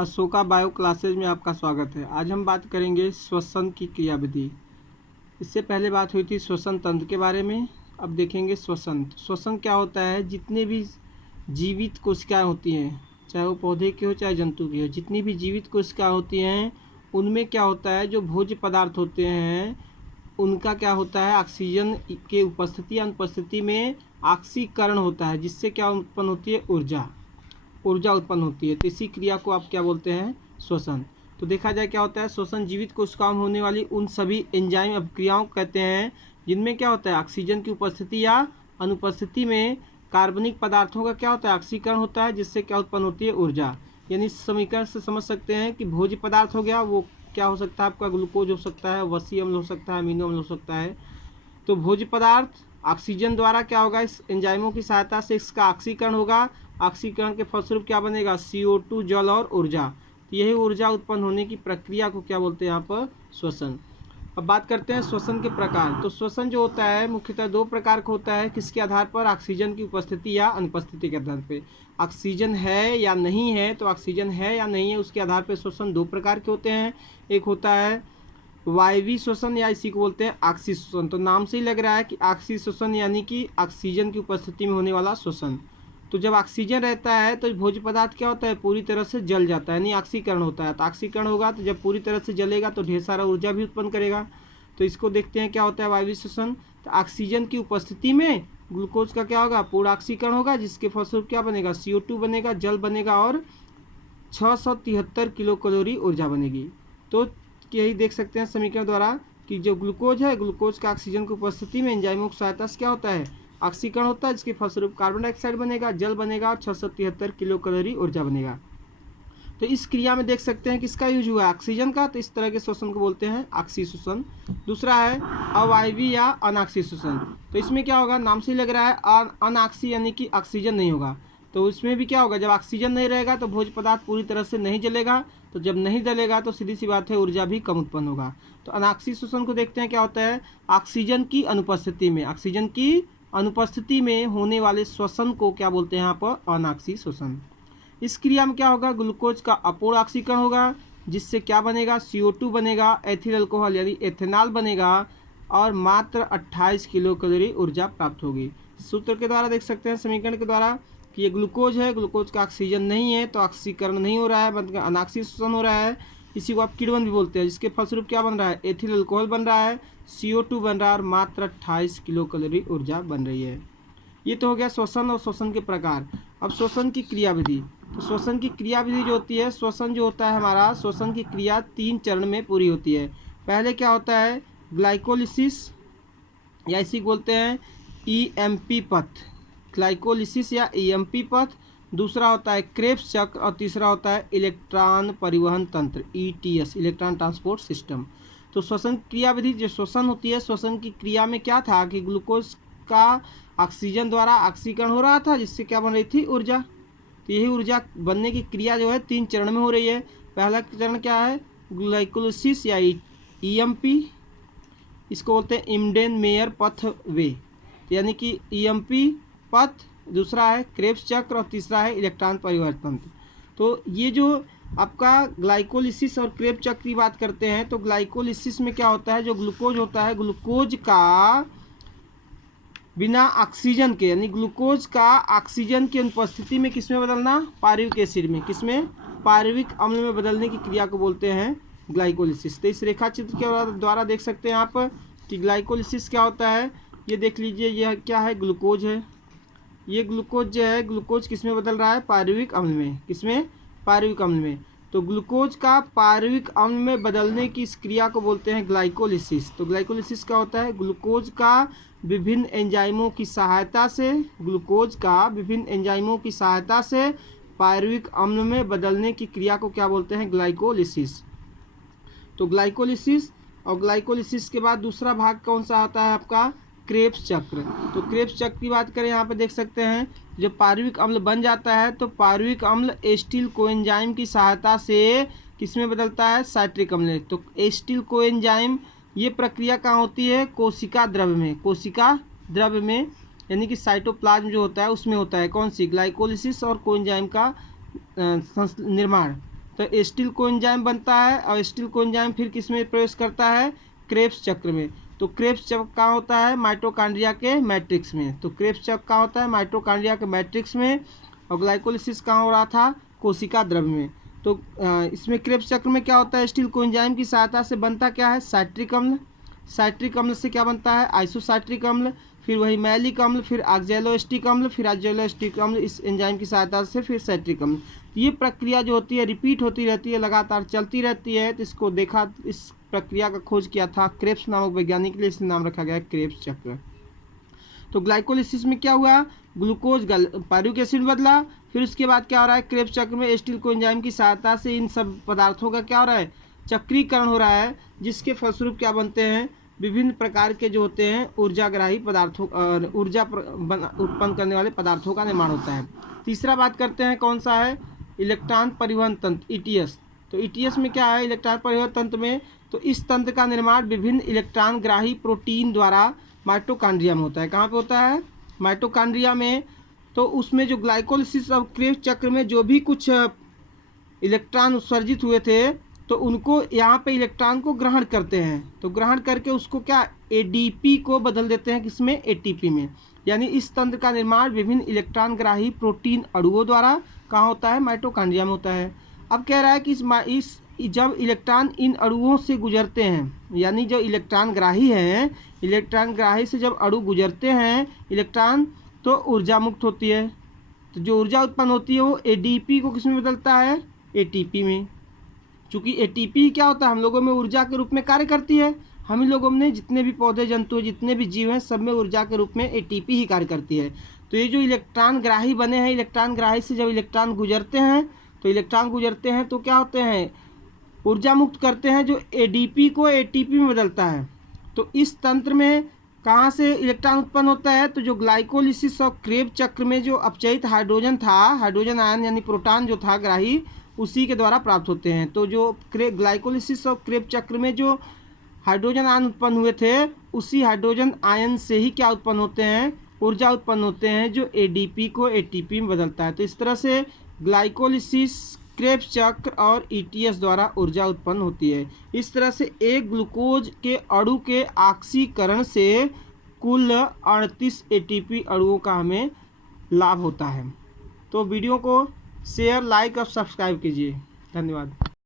Ashoka bio classes में आपका स्वागत है। आज हम बात करेंगे श्वसन की क्रियाविधि। इससे पहले बात हुई थी श्वसन तंत्र के बारे में। अब देखेंगे श्वसन। श्वसन क्या होता है? जितने भी जीवित कोशिकाएं होती हैं, चाहे वो पौधे की हो चाहे जंतु की हो, जितनी भी जीवित कोशिकाएं होती हैं उनमें क्या होता है, जो भोज्य पदार्थ होते हैं उनका क्या होता है, ऑक्सीजन के उपस्थिति या अनुपस्थिति में ऑक्सीकरण होता है, जिससे क्या उत्पन्न होती है, ऊर्जा उत्पन्न होती है। तो इसी क्रिया को आप क्या बोलते हैं, श्वसन। तो देखा जाए क्या होता है, श्वसन जीवित कोशिकाओं में होने वाली उन सभी एंजाइम अभिक्रियाओं को कहते हैं जिनमें क्या होता है, ऑक्सीजन की उपस्थिति या अनुपस्थिति में कार्बनिक पदार्थों का क्या होता है, ऑक्सीकरण होता है, जिससे क्या उत्पन्न होती है, ऊर्जा। यानी इस समीकरण से समझ सकते हैं कि भोज्य पदार्थ हो गया, वो क्या हो सकता है आपका, ग्लूकोज हो सकता है, वसी अम्ल हो सकता है, अमीनो अम्ल हो सकता है। तो भोज्य पदार्थ ऑक्सीजन द्वारा क्या होगा, इस एंजाइमों की सहायता से इसका ऑक्सीकरण होगा। ऑक्सीकरण के फलस्वरूप क्या बनेगा, CO2 जल और ऊर्जा। तो यही ऊर्जा उत्पन्न होने की प्रक्रिया को क्या बोलते हैं यहाँ पर, श्वसन। अब बात करते हैं श्वसन के प्रकार। तो श्वसन जो होता है मुख्यतः दो प्रकार का होता है। किसके आधार पर, ऑक्सीजन की उपस्थिति या अनुपस्थिति के आधार पर। ऑक्सीजन है या नहीं है, तो ऑक्सीजन है या नहीं है उसके आधार पर श्वसन दो प्रकार के होते हैं। एक होता है वायवीय श्वसन या इसी को बोलते हैं ऑक्सी श्वसन। तो नाम से ही लग रहा है कि ऑक्सी श्वसन यानी कि ऑक्सीजन की उपस्थिति में होने वाला श्वसन। तो जब ऑक्सीजन रहता है तो भोज्य पदार्थ क्या होता है, पूरी तरह से जल जाता है, यानी ऑक्सीकरण होता है। तो ऑक्सीकरण होगा तो जब पूरी तरह से जलेगा तो ढेर सारा ऊर्जा भी उत्पन्न करेगा। तो इसको देखते हैं क्या होता है वायवीय श्वसन। तो ऑक्सीजन की उपस्थिति में ग्लूकोज का क्या होगा, पूरा ऑक्सीकरण होगा, जिसके फलस्वरूप क्या बनेगा, CO2 बनेगा, जल बनेगा और 673 किलो कैलोरी ऊर्जा बनेगी। तो यही देख सकते हैं समीकरण द्वारा कि जो ग्लूकोज है, ग्लूकोज का ऑक्सीजन की उपस्थिति में एंजाइमों की सहायता से क्या होता है, ऑक्सीकरण होता है, जिसके फलस्वरूप कार्बन डाइऑक्साइड बनेगा, जल बनेगा और 673 किलो कैलोरी ऊर्जा बनेगा। तो इस क्रिया में देख सकते हैं किसका यूज हुआ है, ऑक्सीजन का। तो इस तरह के श्वसन को बोलते हैं ऑक्सी श्वसन। दूसरा है अवायवीय या अनऑक्सी श्वसन। तो इसमें क्या होगा, नाम से ही लग रहा है अनऑक्सी यानी कि ऑक्सीजन नहीं होगा। तो इसमें भी क्या होगा, जब ऑक्सीजन नहीं रहेगा तो भोज्य पदार्थ पूरी तरह से नहीं जलेगा। तो जब नहीं जलेगा तो सीधी सी बात है, ऊर्जा भी कम उत्पन्न होगा। तो अनऑक्सी श्वसन को देखते हैं क्या होता है, ऑक्सीजन की अनुपस्थिति में, ऑक्सीजन की अनुपस्थिति में होने वाले श्वसन को क्या बोलते हैं यहाँ पर, अनऑक्सी श्वसन। इस क्रिया में क्या होगा, ग्लूकोज का अपूर्ण ऑक्सीकरण होगा, जिससे क्या बनेगा, CO2 बनेगा, एथिल अल्कोहल यानी एथेनॉल बनेगा और मात्र 28 किलो कैलोरी ऊर्जा प्राप्त होगी। सूत्र के द्वारा देख सकते हैं, समीकरण के द्वारा, कि ये ग्लूकोज है, ग्लूकोज का ऑक्सीजन नहीं है तो ऑक्सीकरण नहीं हो रहा है, मतलब अनाक्सी श्वसन हो रहा है। इसी को आप किण्वन भी बोलते हैं, जिसके फलस्वरूप क्या बन रहा है, एथिल अल्कोहल बन रहा है, CO2 बन रहा है और मात्र 28 किलो कैलोरी ऊर्जा बन रही है। ये तो हो गया श्वसन और श्वसन के प्रकार। अब श्वसन की क्रियाविधि। तो श्वसन की क्रियाविधि जो होती है, श्वसन जो होता है हमारा, श्वसन की क्रिया 3 चरण में पूरी होती है। पहले क्या होता है, ग्लाइकोलिसिस या इसी बोलते हैं EMP पथ, ग्लाइकोलिसिस या EMP पथ। दूसरा होता है क्रेब्स चक्र और तीसरा होता है इलेक्ट्रॉन परिवहन तंत्र, ETS, इलेक्ट्रॉन ट्रांसपोर्ट सिस्टम। तो श्वसन क्रियाविधि जो श्वसन होती है, श्वसन की क्रिया में क्या था कि ग्लूकोज का ऑक्सीजन द्वारा ऑक्सीकरण हो रहा था, जिससे क्या बन रही थी, ऊर्जा। तो यही ऊर्जा बनने की क्रिया जो है 3 चरण में हो रही है। पहला चरण क्या है, ग्लाइकोलिसिस या EMP, इसको बोलते हैं इम्डेन मेयर पथ वे, यानी कि EMP पथ। दूसरा है क्रेब्स चक्र और तीसरा है इलेक्ट्रॉन परिवहन तंत्र। तो ये जो आपका ग्लाइकोलिसिस और क्रेब्स चक्र की बात करते हैं, तो ग्लाइकोलिसिस में क्या होता है, जो ग्लूकोज होता है, ग्लूकोज का बिना ऑक्सीजन के, यानी ग्लूकोज का ऑक्सीजन की अनुपस्थिति में किसमें बदलना, पायरुविक एसिड में, किसमें, पायरुविक अम्ल में बदलने की क्रिया को बोलते हैं ग्लाइकोलिसिस। तो इस रेखा चित्र के द्वारा देख सकते हैं आप कि ग्लाइकोलिसिस क्या होता है। ये देख लीजिए, यह क्या है, ग्लूकोज है। ये ग्लूकोज जो है, ग्लूकोज किसमें बदल रहा है, पायरुविक अम्ल में, किसमें, पायरुविक अम्ल में। तो ग्लूकोज का पायरुविक अम्ल में बदलने की इस क्रिया को बोलते हैं ग्लाइकोलिसिस। तो ग्लाइकोलिसिस क्या होता है, ग्लूकोज का विभिन्न एंजाइमों की सहायता से, ग्लूकोज का विभिन्न एंजाइमों की सहायता से पायरुविक अम्ल में बदलने की क्रिया को क्या बोलते हैं, ग्लाइकोलिसिस। तो ग्लाइकोलिसिस और ग्लाइकोलिसिस के बाद दूसरा भाग कौन सा आता है आपका, क्रेब्स चक्र। तो क्रेब्स चक्र की बात करें, यहाँ पे देख सकते हैं, जब पायरुविक अम्ल बन जाता है तो पायरुविक अम्ल एस्टिल कोएंजाइम की सहायता से किसमें बदलता है, साइट्रिक अम्ल। तो एस्टिल कोएंजाइम, ये प्रक्रिया कहाँ होती है, कोशिका द्रव्य में, कोशिका द्रव्य में, यानी कि साइटोप्लाज्म जो होता है उसमें होता है। कौन सी, ग्लाइकोलिसिस और कोएंजाइम का निर्माण। तो एसिटिल कोएंजाइम बनता है और एसिटिल कोएंजाइम फिर किस में प्रवेश करता है, क्रेब्स चक्र में। तो क्रेब्स चक्र कहाँ होता है, माइटोकॉन्ड्रिया के मैट्रिक्स में। तो क्रेब्स चक्र कहाँ होता है, माइटोकॉन्ड्रिया के मैट्रिक्स में। और ग्लाइकोलिसिस कहाँ हो रहा था, कोशिका द्रव्य में। तो इसमें क्रेब्स चक्र में क्या होता है, एसिटिल कोएंजाइम की सहायता से बनता क्या है, साइट्रिक अम्ल। साइट्रिक अम्ल से क्या बनता है, आइसोसाइट्रिक अम्ल, फिर वही मैलिक अम्ल, फिर ऑक्जेलोएस्टिक अम्ल, फिर ऑक्जेलोएस्टिक अम्ल, इस एंजाइम की सहायता से फिर साइट्रिक अम्ल। ये प्रक्रिया जो होती है रिपीट होती रहती है, लगातार चलती रहती है। तो इसको देखा, इस प्रक्रिया का खोज किया था क्रेब्स नामक वैज्ञानिक के लिए, इसलिए नाम रखा गया है क्रेब्स चक्र। तो ग्लाइकोलिसिस में क्या हुआ, ग्लूकोज पायरुविक एसिड बदला, फिर उसके बाद क्या हो रहा है, क्रेब्स चक्र में एसिटिल कोएंजाइम की सहायता से इन सब पदार्थों का क्या हो रहा है, चक्रीकरण हो रहा है, जिसके फलस्वरूप क्या बनते हैं, विभिन्न प्रकार के जो होते हैं ऊर्जाग्राही पदार्थों और ऊर्जा उत्पन्न करने वाले पदार्थों का निर्माण होता है। तीसरा बात करते हैं, कौन सा है, इलेक्ट्रॉन परिवहन तंत्र, ईटीएस। तो ईटीएस में क्या है, इलेक्ट्रॉन परिवहन तंत्र में, तो इस तंत्र का निर्माण विभिन्न इलेक्ट्रॉन ग्राही प्रोटीन द्वारा माइटोकॉन्ड्रिया में होता है। कहाँ पे होता है, माइटोकॉन्ड्रिया में। तो उसमें जो ग्लाइकोलिसिस और क्रेब्स चक्र में जो भी कुछ इलेक्ट्रॉन उत्सर्जित हुए थे, तो उनको यहाँ पे इलेक्ट्रॉन को ग्रहण करते हैं। तो ग्रहण करके उसको क्या, एडीपी को बदल देते हैं, किसमें, एटीपी में। यानी इस तंत्र का निर्माण विभिन्न इलेक्ट्रॉन ग्राही प्रोटीन अणुओं द्वारा कहाँ होता है, माइटोकॉन्ड्रिया में होता है। अब कह रहा है कि इस जब इलेक्ट्रॉन इन अणुओं से गुजरते हैं, यानी जो इलेक्ट्रॉन ग्राही हैं, इलेक्ट्रॉन ग्राही से जब अणु गुजरते हैं इलेक्ट्रॉन, तो ऊर्जा मुक्त होती है। तो जो ऊर्जा उत्पन्न होती है वो एडीपी को किस में बदलता है, एटीपी में। चूँकि एटीपी क्या होता है, हम लोगों में ऊर्जा के रूप में कार्य करती है। हम ही लोगों में जितने भी पौधे जंतु, जितने भी जीव हैं, सब में ऊर्जा के रूप में एटीपी ही कार्य करती है। तो ये जो इलेक्ट्रॉन ग्राही बने हैं, इलेक्ट्रॉन ग्राही से जब इलेक्ट्रॉन गुजरते हैं, तो इलेक्ट्रॉन गुजरते हैं तो क्या होते हैं, ऊर्जा मुक्त करते हैं, जो एडीपी को एटीपी में बदलता है। तो इस तंत्र में कहाँ से इलेक्ट्रॉन उत्पन्न होता है, तो जो ग्लाइकोलिसिस और क्रेब्स चक्र में जो अपचयित हाइड्रोजन था, हाइड्रोजन आयन यानी प्रोटॉन जो था ग्राही, उसी के द्वारा प्राप्त होते हैं। तो जो ग्लाइकोलिसिस और क्रेब्स चक्र में जो हाइड्रोजन आयन उत्पन्न हुए थे, उसी हाइड्रोजन आयन से ही क्या उत्पन्न होते हैं, ऊर्जा उत्पन्न होते हैं, जो एडीपी को एटीपी में बदलता है। तो इस तरह से ग्लाइकोलिसिस, क्रेब्स चक्र और ईटीएस द्वारा ऊर्जा उत्पन्न होती है। इस तरह से एक ग्लूकोज के अणु के ऑक्सीकरण से कुल 38 एटीपी अणुओं का हमें लाभ होता है। तो वीडियो को शेयर, लाइक और सब्सक्राइब कीजिए। धन्यवाद।